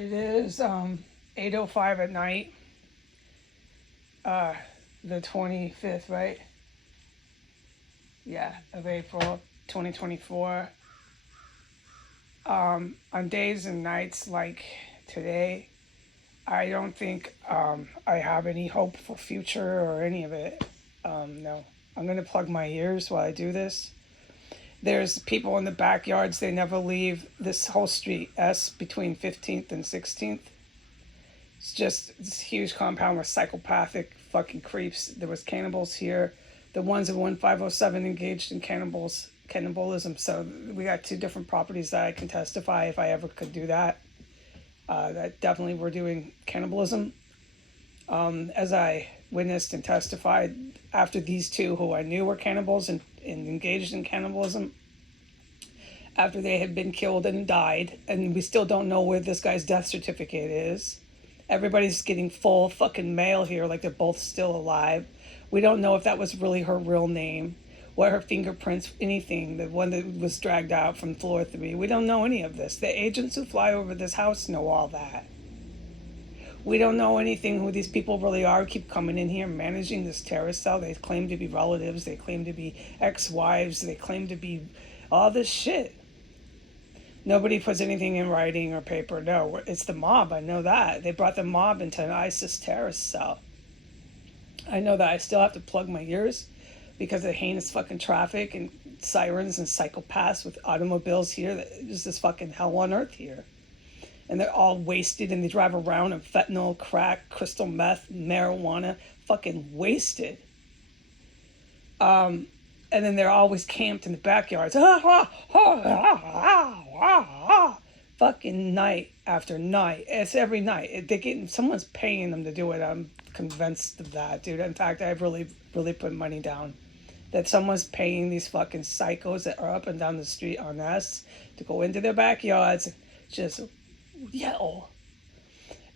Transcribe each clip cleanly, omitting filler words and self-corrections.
It is 8:05 at night, uh, the 25th, right? Yeah, of April 2024. On days and nights like today, I don't think I have any hope for future or any of it. No. I'm going to plug my ears while I do this. There's people in the backyards, they never leave this whole street, S between 15th and 16th. It's just this huge compound with psychopathic fucking creeps. There was cannibals here. The ones in 1507 engaged in cannibalism. So we got two different properties that I can testify if I ever could do that. That definitely were doing cannibalism. As I witnessed and testified after these two who I knew were cannibals and engaged in cannibalism, after they had been killed and died, and we still don't know where this guy's death certificate is. Everybody's getting full fucking mail here like they're both still alive. We don't know if that was really her real name, what her fingerprints, anything, the one that was dragged out from floor 3. We don't know any of this. The agents who fly over this house know all that. We don't know anything who these people really are, keep coming in here managing this terrorist cell. They claim to be relatives, they claim to be ex-wives, they claim to be all this shit. Nobody puts anything in writing or paper. No, it's the mob. I know that. They brought the mob into an ISIS terrorist cell. I know that. I still have to plug my ears because of heinous fucking traffic and sirens and psychopaths with automobiles here. There's this fucking hell on earth here. And they're all wasted and they drive around in fentanyl, crack, crystal meth, marijuana, fucking wasted. And then they're always camped in the backyards. Fucking night after night. It's every night. Someone's paying them to do it. I'm convinced of that, dude. In fact, I've really put money down that someone's paying these fucking psychos that are up and down the street on us to go into their backyards, just yell.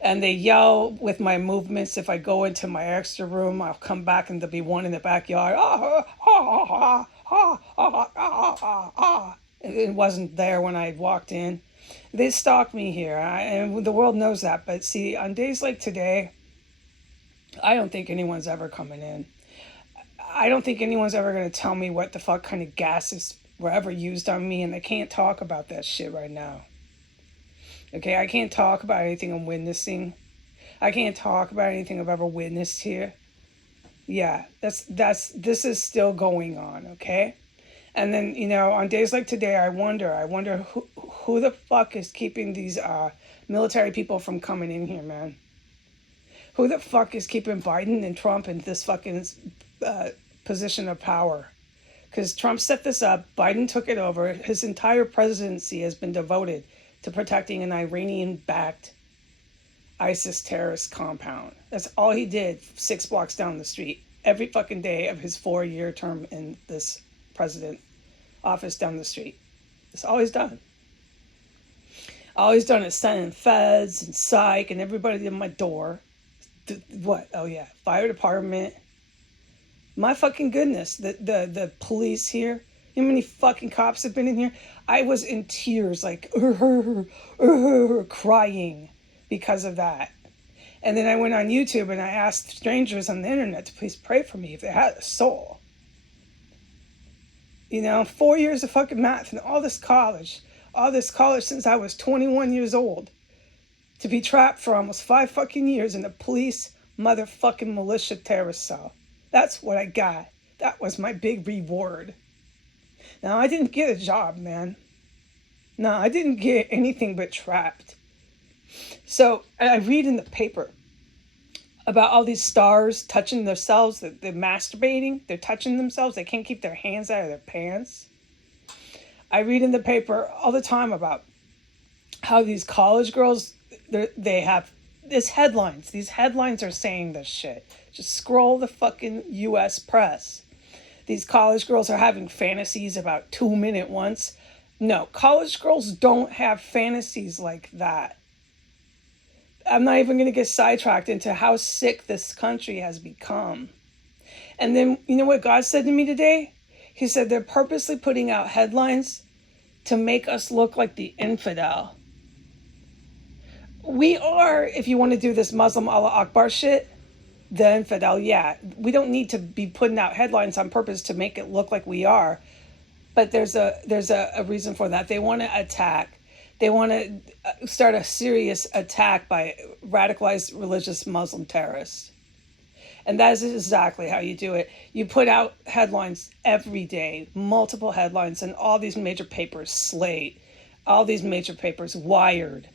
And they yell with my movements. If I go into my extra room, I'll come back and there'll be one in the backyard. It wasn't there when I walked in. They stalk me here, and the world knows that. But see, on days like today, I don't think anyone's ever coming in. I don't think anyone's ever going to tell me what the fuck kind of gases were ever used on me, and I can't talk about that shit right now. Okay, I can't talk about anything I'm witnessing. I can't talk about anything I've ever witnessed here. Yeah, this is still going on, okay? And then, on days like today, I wonder who the fuck is keeping these military people from coming in here, man? Who the fuck is keeping Biden and Trump in this fucking position of power? Because Trump set this up, Biden took it over, his entire presidency has been devoted to protecting an Iranian-backed ISIS terrorist compound. That's all he did 6 blocks down the street. Every fucking day of his 4-year term in this president office down the street. That's all he's done. All he's done is sending feds and psych and everybody in my door. What? Oh yeah, fire department. My fucking goodness, the police here. You know how many fucking cops have been in here? I was in tears, like, crying because of that. And then I went on YouTube and I asked strangers on the internet to please pray for me if they had a soul. 4 years of fucking math and all this college since I was 21 years old, to be trapped for almost 5 fucking years in a police motherfucking militia terrorist cell. That's what I got. That was my big reward. Now, I didn't get a job, man. No, I didn't get anything but trapped. So, I read in the paper about all these stars touching themselves, they're masturbating, they're touching themselves, they can't keep their hands out of their pants. I read in the paper all the time about how these college girls, they have these headlines. These headlines are saying this shit. Just scroll the fucking U.S. press. These college girls are having fantasies about 2-minute ones. No, college girls don't have fantasies like that. I'm not even going to get sidetracked into how sick this country has become. And then, you know what God said to me today? He said they're purposely putting out headlines to make us look like the infidel. We are, if you want to do this Muslim Allah Akbar shit, the infidel, yeah. We don't need to be putting out headlines on purpose to make it look like we are. But there's a reason for that. They want to attack. They want to start a serious attack by radicalized religious Muslim terrorists. And that is exactly how you do it. You put out headlines every day, multiple headlines, and all these major papers, Slate, all these major papers, Wired,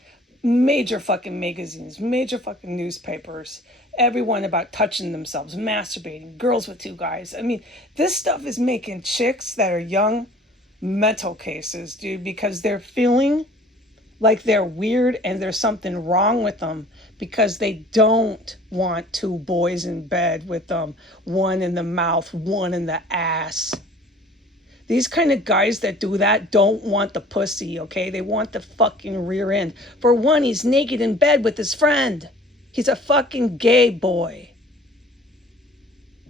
major fucking magazines, major fucking newspapers, everyone about touching themselves, masturbating, girls with two guys. I mean, this stuff is making chicks that are young mental cases, dude, because they're feeling like they're weird and there's something wrong with them because they don't want two boys in bed with them, one in the mouth, one in the ass. These kind of guys that do that don't want the pussy, okay? They want the fucking rear end. For one, he's naked in bed with his friend. He's a fucking gay boy.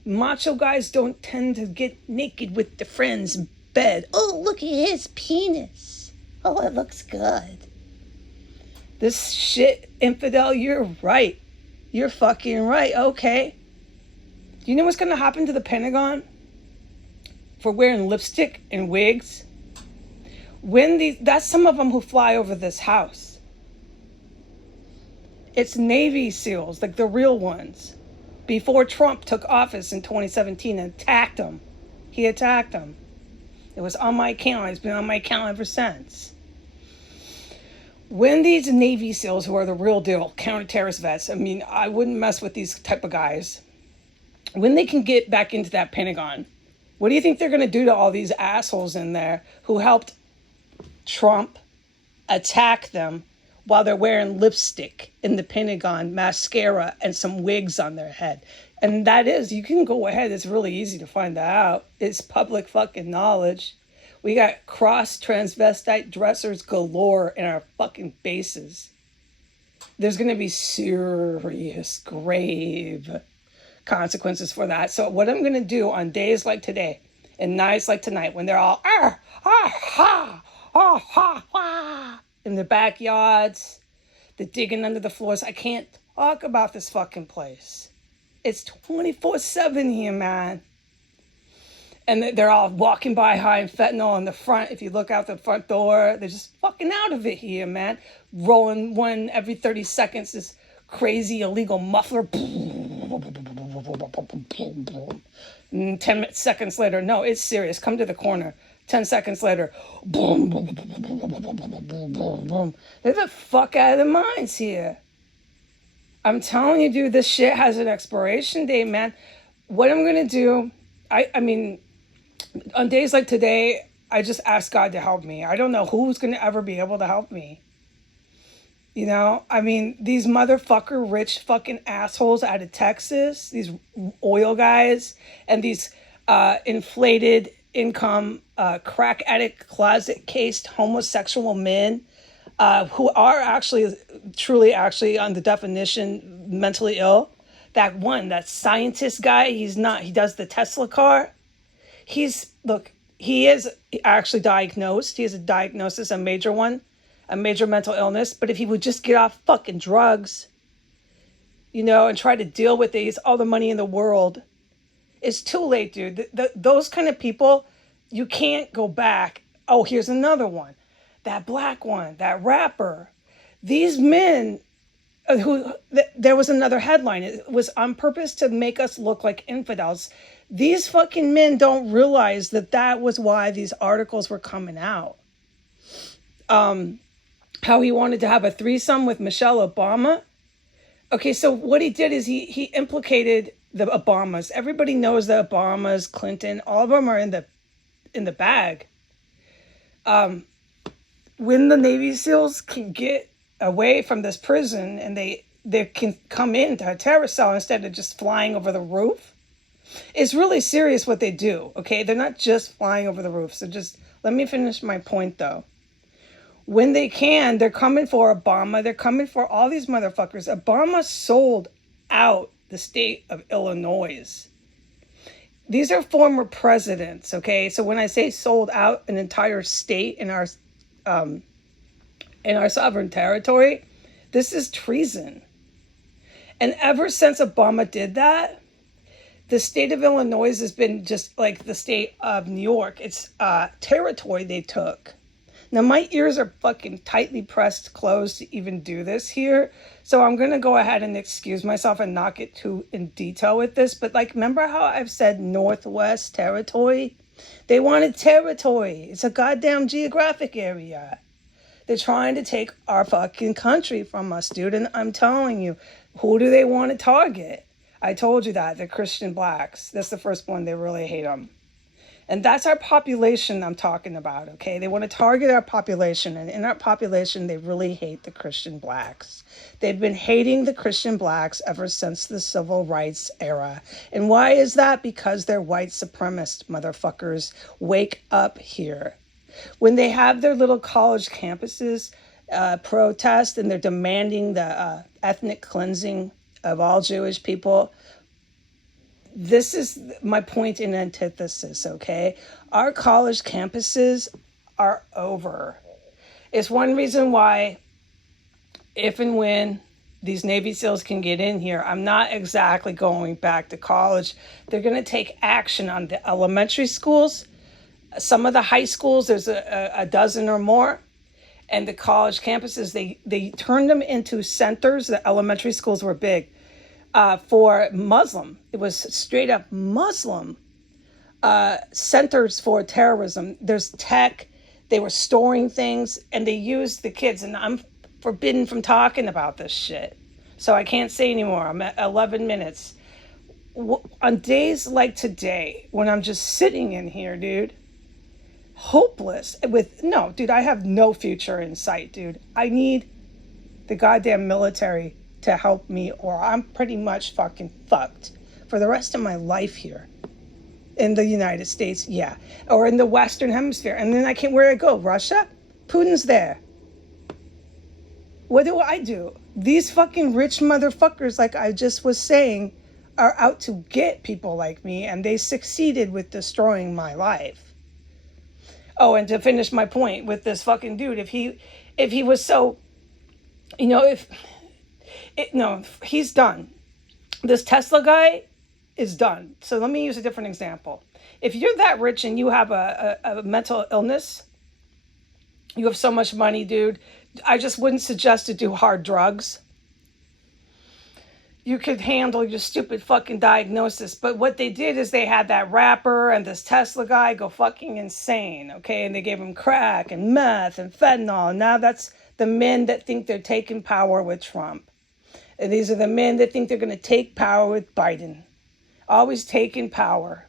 Macho guys don't tend to get naked with their friends in bed. Oh, look at his penis. Oh, it looks good. This shit, infidel, you're right. You're fucking right, okay. Do you know what's going to happen to the Pentagon for wearing lipstick and wigs? That's some of them who fly over this house. It's Navy SEALs, like the real ones. Before Trump took office in 2017 and attacked them. He attacked them. It was on my account. It's been on my account ever since. When these Navy SEALs, who are the real deal, counter-terrorist vets, I mean, I wouldn't mess with these type of guys. When they can get back into that Pentagon, what do you think they're going to do to all these assholes in there who helped Trump attack them while they're wearing lipstick in the Pentagon, mascara, and some wigs on their head? And that is, you can go ahead. It's really easy to find that out. It's public fucking knowledge. We got cross transvestite dressers galore in our fucking bases. There's going to be serious, grave consequences for that. So what I'm going to do on days like today and nights like tonight, when they're all in the backyards, the digging under the floors, I can't talk about this fucking place. It's 24/7 here, man. And they're all walking by high in fentanyl on the front. If you look out the front door, they're just fucking out of it here, man. Rolling one every 30 seconds, this crazy illegal muffler. And 10 seconds later, no, it's serious. Come to the corner. 10 seconds later, boom, boom, boom, boom, boom, boom, boom. They're the fuck out of their minds here. I'm telling you, dude, this shit has an expiration date, man. What I'm going to do, I mean, on days like today, I just ask God to help me. I don't know who's going to ever be able to help me. You know, I mean, these motherfucker rich fucking assholes out of Texas, these oil guys, and these inflated income, crack addict, closet cased homosexual men who are actually, truly actually on the definition mentally ill. That scientist guy, he's not, he does the Tesla car. He is actually diagnosed. He has a diagnosis, a major one, a major mental illness. But if he would just get off fucking drugs, you know, and try to deal with it, he's all the money in the world. It's too late, dude. Those kind of people, you can't go back. Oh, here's another one. That black one, that rapper. These men there was another headline. It was on purpose to make us look like infidels. These fucking men don't realize that was why these articles were coming out. How he wanted to have a threesome with Michelle Obama. Okay, so what he did is he implicated the Obamas. Everybody knows the Obamas, Clinton, all of them are in the bag. When the Navy SEALs can get away from this prison and they can come into a terrorist cell instead of just flying over the roof, it's really serious what they do, okay? They're not just flying over the roof. So just let me finish my point, though. When they can, they're coming for Obama. They're coming for all these motherfuckers. Obama sold out the state of Illinois. These are former presidents, okay? So when I say sold out an entire state in our sovereign territory, This is treason. And ever since Obama did that, the state of Illinois has been just like the state of New York. It's territory they took. Now, my ears are fucking tightly pressed closed to even do this here. So I'm going to go ahead and excuse myself and not get too in detail with this. But like, remember how I've said Northwest Territory? They wanted territory. It's a goddamn geographic area. They're trying to take our fucking country from us, dude. And I'm telling you, who do they want to target? I told you that. The Christian blacks. That's the first one. They really hate them. And that's our population I'm talking about, okay? They want to target our population. And in our population, they really hate the Christian blacks. They've been hating the Christian blacks ever since the civil rights era. And why is that? Because they're white supremacist motherfuckers. Wake up here. When they have their little college campuses protest and they're demanding the ethnic cleansing of all Jewish people, this is my point in antithesis, okay? Our college campuses are over. It's one reason why, if and when these Navy SEALs can get in here, I'm not exactly going back to college. They're going to take action on the elementary schools. Some of the high schools, there's a dozen or more. And the college campuses, they turned them into centers. The elementary schools were big. For Muslim. It was straight up Muslim centers for terrorism. There's tech. They were storing things and they used the kids. And I'm forbidden from talking about this shit. So I can't say anymore. I'm at 11 minutes. On days like today, when I'm just sitting in here, dude, hopeless no, dude, I have no future in sight, dude. I need the goddamn military to help me, or I'm pretty much fucking fucked for the rest of my life here in the United States, yeah, or in the Western Hemisphere. And then where I go? Russia? Putin's there. What do I do? These fucking rich motherfuckers, like I just was saying, are out to get people like me, and they succeeded with destroying my life. Oh, and to finish my point with this fucking dude, if he was so, no, he's done. This Tesla guy is done. So let me use a different example. If you're that rich and you have a mental illness, you have so much money, dude, I just wouldn't suggest to do hard drugs. You could handle your stupid fucking diagnosis. But what they did is they had that rapper and this Tesla guy go fucking insane, okay? And they gave him crack and meth and fentanyl. And now that's the men that think they're taking power with Trump. And these are the men that think they're going to take power with Biden. Always taking power.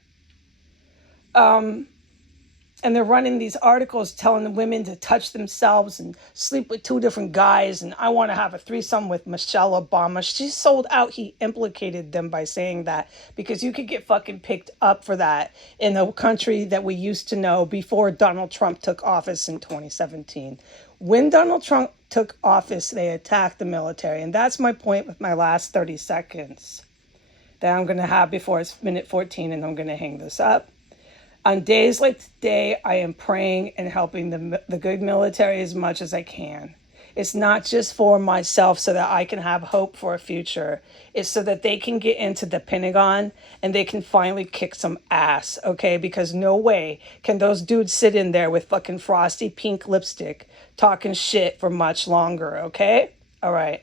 And they're running these articles telling the women to touch themselves and sleep with two different guys. And I want to have a threesome with Michelle Obama. She sold out. He implicated them by saying that because you could get fucking picked up for that in a country that we used to know before Donald Trump took office in 2017. When Donald Trump took office, they attacked the military. And that's my point with my last 30 seconds that I'm going to have before it's minute 14 and I'm going to hang this up. On days like today, I am praying and helping the good military as much as I can. It's not just for myself so that I can have hope for a future. It's so that they can get into the Pentagon and they can finally kick some ass, okay? Because no way can those dudes sit in there with fucking frosty pink lipstick talking shit for much longer, okay? All right.